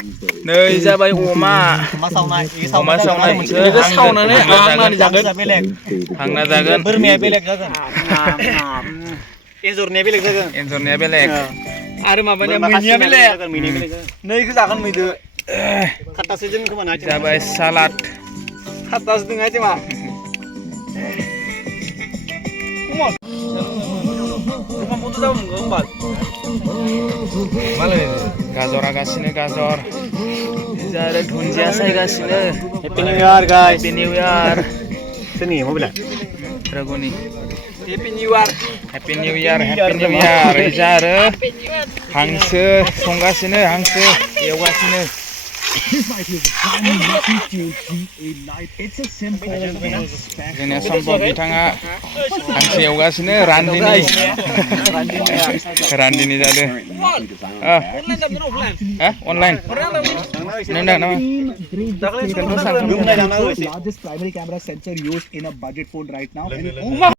नै जाबाय अमा सावनाय अमा सावनाय बेखौ सावनानै हांनानै जागोन बेलेग हांना जागोन बोरमाया बेलेग जागोन एन्जरनिया बेलेग जागोन एन्जरनिया बेलेग आरो माबानिया मैनिया बेलेग नैखौ जागोन मैदो खात्तासो जों खोमा ना जाबाय सालाद खात्तासो दङ जोंहा गाजर हागासिनो गाजर आरो दुन्दिया सायगासिनो happy new year guys happy new year सोरनि मबाइला रघुनि happy new year happy new year happy new year इजा आरो हांसो संगासिनो हांसो एवगासिनो जोंनिया सम्पद बिथाङा हांसो एवगासिनो रान्दिनि जादों online largest primary camera sensor used in a budget phone right now.